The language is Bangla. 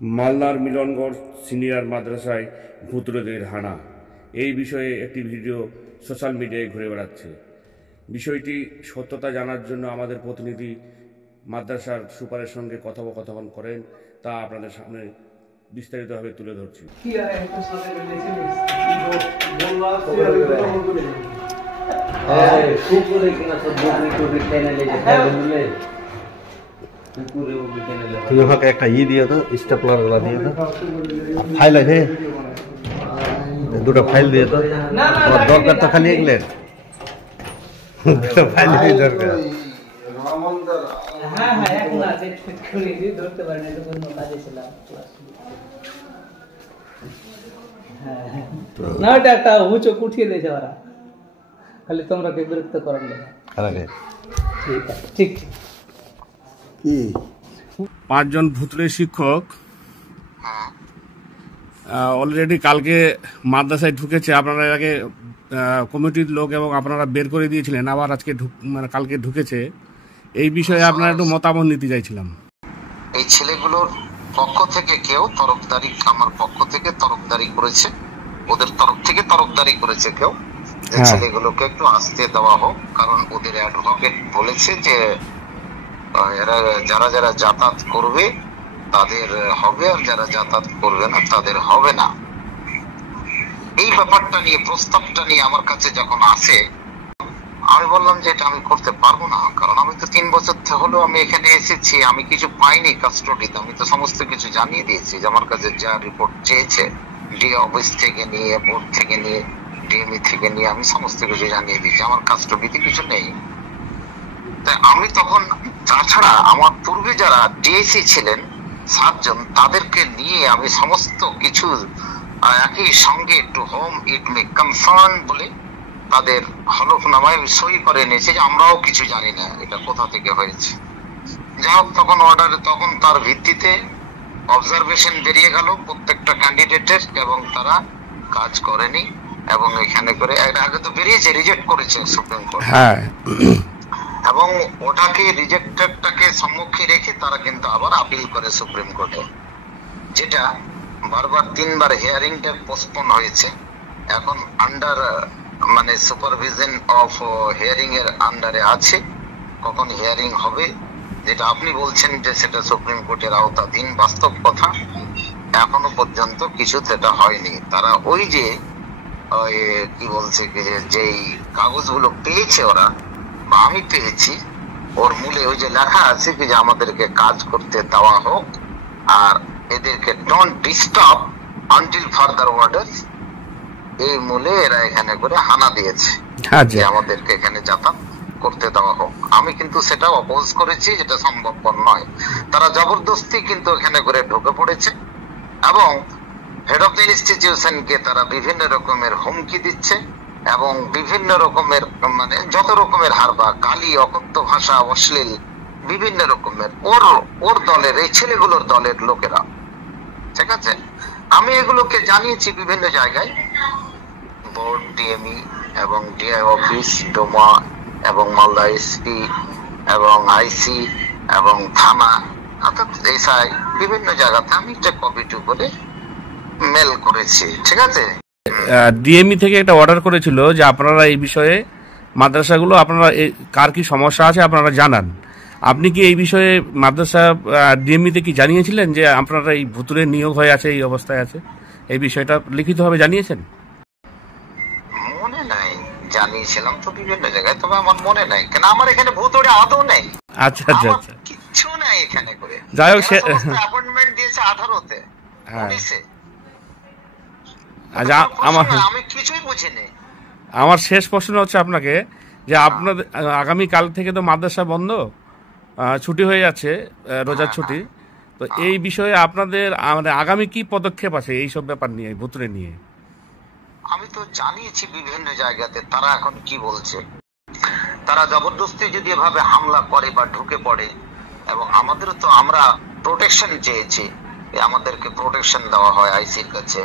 মালদার মিলনগড় সিনিয়র মাদ্রাসায় ভূতুড়েদের হানা, এই বিষয়ে একটি ভিডিও সোশ্যাল মিডিয়ায় ঘুরে বেড়াচ্ছে। বিষয়টি সত্যতা জানার জন্য আমাদের প্রতিনিধি মাদ্রাসার সুপারের সঙ্গে কথোপকথন করেন, তা আপনাদের সামনে বিস্তারিতভাবে তুলে ধরছি। তুমি আমাকে একটা দিয়ে তো স্টেপলার গুলা দিয়ে তো ফাইল আছে দুটো ফাইল দিয়ে তো দরকার তো খালি এগুলো দুটো ফাইল দরকার। না ওটা একটা হুচক উঠিয়ে দিয়েছে ওরা, খালি তোমরা কে বিরক্ত করার লেগে। ঠিক আছে, ঠিক ঠিক। পাঁচজন ভূতুড়ে শিক্ষক অলরেডি কালকে মাদ্রাসায় ঢুকেছে। আপনারা আগে কমিটির লোক এবং আপনারা বের করে দিয়েছিলেন, আবার আজকে মানে কালকে ঢুকেছে। এই বিষয়ে আপনারা একটু মতামত নিতে চাইছিলাম। এই ছেলেগুলোর পক্ষ থেকে কেউ তরফদারি, আমার পক্ষ থেকে তরফদারি করেছে, ওদের তরফ থেকে তরফদারি করেছে কেউ। এই ছেলেগুলোকে একটু আসতে দেওয়া হোক, কারণ ওদের অ্যাডভোকেট বলেছে যে এরা যারা যারা যাতায়াত করবে তাদের হবে, আর যারা যাতায়াত করবে না তাদের হবে না। এই ব্যাপারটা নিয়ে, প্রস্তাবটা নিয়ে আমার কাছে যখন আসে, আমি বললাম যে এটা আমি করতে পারবো না, কারণ আমি তো 3 বছর হলো আমি এখানে এসেছি, আমি কিছু পাইনি কাস্টডিতে। আমি তো সমস্ত কিছু জানিয়ে দিয়েছি যে আমার কাছে যা রিপোর্ট চেয়েছে ডিএ অফিস থেকে নিয়ে, বোর্ড থেকে নিয়ে, ডিএমই থেকে নিয়ে, আমি সমস্ত কিছু জানিয়ে দিয়েছি। আমার কাস্টডিতে কিছু নেই। তাই আমি তখন, তাছাড়া আমার পূর্বে যারা ডিএসি ছিলেন 7 জন, তাদেরকে নিয়ে আমি সমস্ত কিছু একই সঙ্গে একটু হোম ইট মে কনসার্ন বলে তাদের হলফনামায় সই করে নিয়েছে যে আমরাও কিছু জানি না এটা কোথা থেকে হয়েছে। যাই হোক, তখন অর্ডারে, তখন তার ভিত্তিতে অবজারভেশন বেরিয়ে গেল প্রত্যেকটা ক্যান্ডিডেটের, এবং তারা কাজ করেনি। এবং এখানে করে আগে তো বেরিয়েছে, রিজেক্ট করেছে সুপ্রিম কোর্ট। এবং ওটাকে, রিজেক্টেডটাকে সম্মুখে রেখে তারা কিন্তু আবার আপিল করে সুপ্রিম কোর্টে, যেটা বারবার 3বার হিয়ারিংটা পোস্টপোন হয়েছে। এখন আন্ডার মানে সুপারভিশন অফ হিয়ারিং এর আন্ডারে আছে। কখন হিয়ারিং হবে, যেটা আপনি বলছেন যে সেটা সুপ্রিম কোর্টের আওতাধীন, বাস্তব কথা এখনো পর্যন্ত কিছু সেটা হয়নি। তারা ওই যে কি বলছে, যেই কাগজগুলো পেয়েছে ওরা, বা আমি পেয়েছি, ওর মূলে ওই যে লেখা আছে যে আমাদেরকে কাজ করতে দেওয়া হোক, আর এদেরকে don't disturb until further orders, এই মূলে এরা এখানে করে হানা দিয়েছে যে আমাদেরকে এখানে যাতায়াত করতে দেওয়া হোক। আমি কিন্তু সেটা অপোজ করেছি, যেটা সম্ভবপর নয়। তারা জবরদস্তি কিন্তু এখানে করে ঢুকে পড়েছে, এবং হেড অফ দ্য ইনস্টিটিউশনকে তারা বিভিন্ন রকমের হুমকি দিচ্ছে, এবং বিভিন্ন রকমের মানে যত রকমের হারবা, গালি, অকথ্য ভাষা, অশ্লীল, বিভিন্ন রকমের ওর দলের, এই ছেলেগুলোর দলের লোকেরা। ঠিক আছে, আমি এগুলোকে জানিয়েছি বিভিন্ন জায়গায়, বোর্ড, ডিএমই এবং ডিআই অফিস, ডোমা এবং মালদা এসপি এবং আইসি এবং থানা, অর্থাৎ এসআই, বিভিন্ন জায়গাতে আমি একটা কপি টু করে মেল করেছি। ঠিক আছে, ডিএমই থেকে একটা অর্ডার করেছিল যে আপনারা এই বিষয়ে মাদ্রাসাগুলো, আপনারা কার কি সমস্যা আছে আপনারা জানান। আপনি কি এই বিষয়ে মাদ্রাসা ডিএমইতে কি জানিয়েছিলেন যে আপনারা এই ভুতুরে নিয়োগ হয়ে আছে, এই অবস্থায় আছে, এই বিষয়টা লিখিতভাবে জানিয়েছেন? মনে নাই, জানিয়েছিলাম তো বিভিন্ন জায়গায়, তবে আমার মনে নাই, কেন আমার এখানে ভুতুরে আদৌ নেই। আচ্ছা আচ্ছা আচ্ছা, কিচ্ছু নাই এখানে করে। যাই হোক, অ্যাপয়েন্টমেন্ট দিয়েছে 18-তে, 19-এ। আমি কিছুই বুঝিনি। আমার শেষ প্রশ্ন হচ্ছে আপনাকে, যে আপনাদের আগামী কাল থেকে তো মাদ্রাসা বন্ধ, ছুটি হয়ে যাচ্ছে, রোজার ছুটি, তো এই বিষয়ে আপনাদের মানে আগামী কি পদক্ষেপ আছে এইসব ব্যাপার নিয়ে, ভুতুরে নিয়ে? আমি তো জানিয়েছি বিভিন্ন জায়গাতে, তারা এখন কি বলছে। তারা জবরদস্তি যদি এভাবে হামলা করে বা ঢুকে পড়ে, এবং আমাদের তো, আমরা প্রোটেকশন চেয়েছি, আমাদেরকে প্রোটেকশন দেওয়া হয় আইসির কাছে।